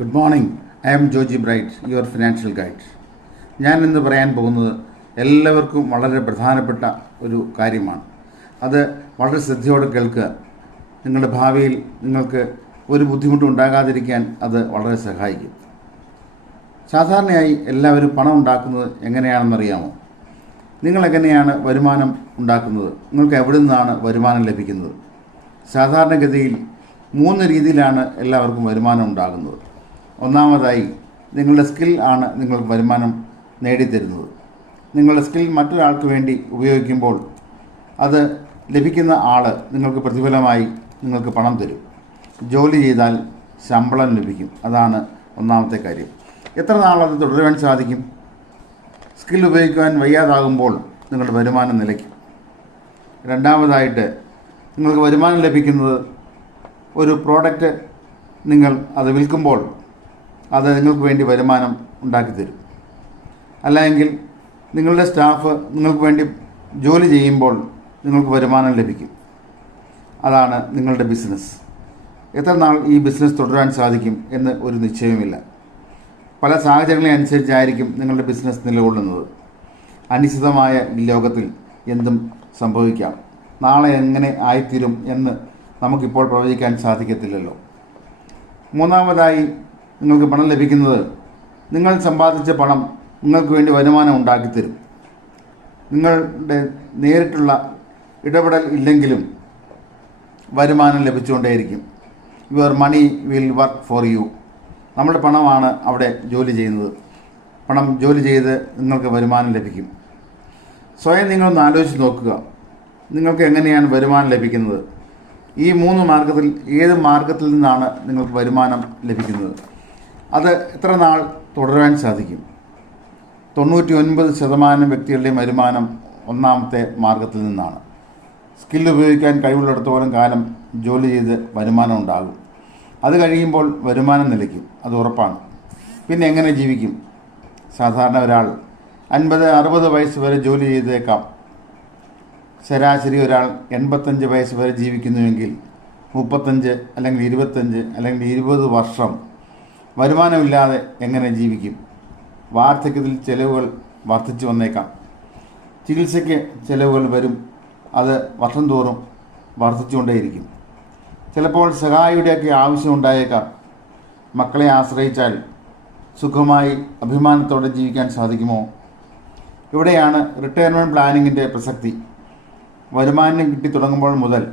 Good morning. I am Joji Bright, your financial guide. ഞാൻ ഇന്ന് പറയാൻ പോകുന്നത് എല്ലാവർക്കും വളരെ പ്രധാനപ്പെട്ട ഒരു കാര്യമാണ്. അത് വളരെ ശ്രദ്ധയോടെ കേൾക്കുക. നിങ്ങളുടെ ഭാവിയിൽ നിങ്ങൾക്ക് ഒരു ബുദ്ധിമുട്ടും ഉണ്ടാകാതിരിക്കാൻ അത് വളരെ സഹായിക്കും. സാധാരണയായി എല്ലാവരും പണം ഉണ്ടാക്കുന്നത് എങ്ങനെയാണെന്നറിയാമോ? നിങ്ങളെങ്ങനെയാണ് വരുമാനം ഉണ്ടാക്കുന്നത്? നിങ്ങൾക്ക് എവിടെ നിന്നാണ് വരുമാനം ലഭിക്കുന്നത്? സാധാരണഗതിയിൽ 3 രീതിയിലാണ് എല്ലാവർക്കും വരുമാനം ഉണ്ടാകുന്നത്. ഒന്നാമതായി, നിങ്ങളുടെ സ്കിൽ ആണ് നിങ്ങൾക്ക് വരുമാനം നേടിത്തരുന്നത്. നിങ്ങളുടെ സ്കിൽ മറ്റൊരാൾക്ക് വേണ്ടി ഉപയോഗിക്കുമ്പോൾ അത് ലഭിക്കുന്ന ആൾ നിങ്ങൾക്ക് പ്രതിഫലമായി നിങ്ങൾക്ക് പണം തരും. ജോലി ചെയ്താൽ ശമ്പളം ലഭിക്കും. അതാണ് ഒന്നാമത്തെ കാര്യം. എത്ര നാളത് തുടരുവാൻ സാധിക്കും? സ്കിൽ ഉപയോഗിക്കുവാൻ വയ്യാതാകുമ്പോൾ നിങ്ങളുടെ വരുമാനം നിലയ്ക്കും. രണ്ടാമതായിട്ട്, നിങ്ങൾക്ക് വരുമാനം ലഭിക്കുന്നത് ഒരു പ്രോഡക്റ്റ് നിങ്ങൾ അത് വിൽക്കുമ്പോൾ അത് നിങ്ങൾക്ക് വേണ്ടി വരുമാനം ഉണ്ടാക്കിത്തരും. അല്ലെങ്കിൽ നിങ്ങളുടെ സ്റ്റാഫ് നിങ്ങൾക്ക് വേണ്ടി ജോലി ചെയ്യുമ്പോൾ നിങ്ങൾക്ക് വരുമാനം ലഭിക്കും. അതാണ് നിങ്ങളുടെ ബിസിനസ്. എത്ര നാൾ ഈ ബിസിനസ് തുടരാൻ സാധിക്കും എന്ന് ഒരു നിശ്ചയവുമില്ല. പല സാഹചര്യങ്ങളെ അനുസരിച്ചായിരിക്കും നിങ്ങളുടെ ബിസിനസ് നിലകൊള്ളുന്നത്. അനിശ്ചിതമായ ഈ ലോകത്തിൽ എന്തും സംഭവിക്കാം. നാളെ എങ്ങനെ ആയിത്തീരും എന്ന് നമുക്കിപ്പോൾ പ്രവചിക്കാൻ സാധിക്കത്തില്ലല്ലോ. മൂന്നാമതായി, നിങ്ങൾക്ക് പണം ലഭിക്കുന്നത് നിങ്ങൾ സമ്പാദിച്ച പണം നിങ്ങൾക്ക് വേണ്ടി വരുമാനം ഉണ്ടാക്കിത്തരും. നിങ്ങളുടെ നേരിട്ടുള്ള ഇടപെടൽ ഇല്ലെങ്കിലും വരുമാനം ലഭിച്ചുകൊണ്ടേയിരിക്കും. Your money will work for you. നമ്മുടെ പണമാണ് അവിടെ ജോലി ചെയ്യുന്നത്. പണം ജോലി ചെയ്ത് നിങ്ങൾക്ക് വരുമാനം ലഭിക്കും. സ്വയം നിങ്ങളൊന്ന് ആലോചിച്ച് നോക്കുക, നിങ്ങൾക്ക് എങ്ങനെയാണ് വരുമാനം ലഭിക്കുന്നത്? ഈ 3 മാർഗത്തിൽ ഏത് മാർഗത്തിൽ നിന്നാണ് നിങ്ങൾക്ക് വരുമാനം ലഭിക്കുന്നത്? അത് എത്ര നാൾ തുടരാൻ സാധിക്കും? 99% വ്യക്തികളുടെയും വരുമാനം ഒന്നാമത്തെ മാർഗത്തിൽ നിന്നാണ്. സ്കിൽ ഉപയോഗിക്കാൻ കഴിവുള്ളിടത്തോളം കാലം ജോലി ചെയ്ത് വരുമാനം ഉണ്ടാകും. അത് കഴിയുമ്പോൾ വരുമാനം നിലയ്ക്കും, അത് ഉറപ്പാണ്. പിന്നെ എങ്ങനെ ജീവിക്കും? സാധാരണ ഒരാൾ 50-60 വയസ്സ് വരെ ജോലി ചെയ്തേക്കാം. ശരാശരി ഒരാൾ 85 വയസ്സ് വരെ ജീവിക്കുന്നുവെങ്കിൽ 35 അല്ലെങ്കിൽ 25 അല്ലെങ്കിൽ 20 വർഷം വരുമാനമില്ലാതെ എങ്ങനെ ജീവിക്കും? വാർദ്ധക്യത്തിൽ ചിലവുകൾ വർദ്ധിച്ചു വന്നേക്കാം. ചികിത്സയ്ക്ക് ചിലവുകൾ വരും. അത് വർഷം തോറും വർദ്ധിച്ചുകൊണ്ടേയിരിക്കും. ചിലപ്പോൾ സഹായിയുടെയൊക്കെ ആവശ്യമുണ്ടായേക്കാം. മക്കളെ ആശ്രയിച്ചാൽ സുഖമായി അഭിമാനത്തോടെ ജീവിക്കാൻ സാധിക്കുമോ? ഇവിടെയാണ് റിട്ടയർമെൻറ്റ് പ്ലാനിങ്ങിൻ്റെ പ്രസക്തി. വരുമാനം കിട്ടി തുടങ്ങുമ്പോൾ മുതൽ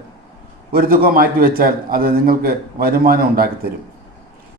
ഒരു തുക മാറ്റിവെച്ചാൽ അത് നിങ്ങൾക്ക് വരുമാനം ഉണ്ടാക്കിത്തരും.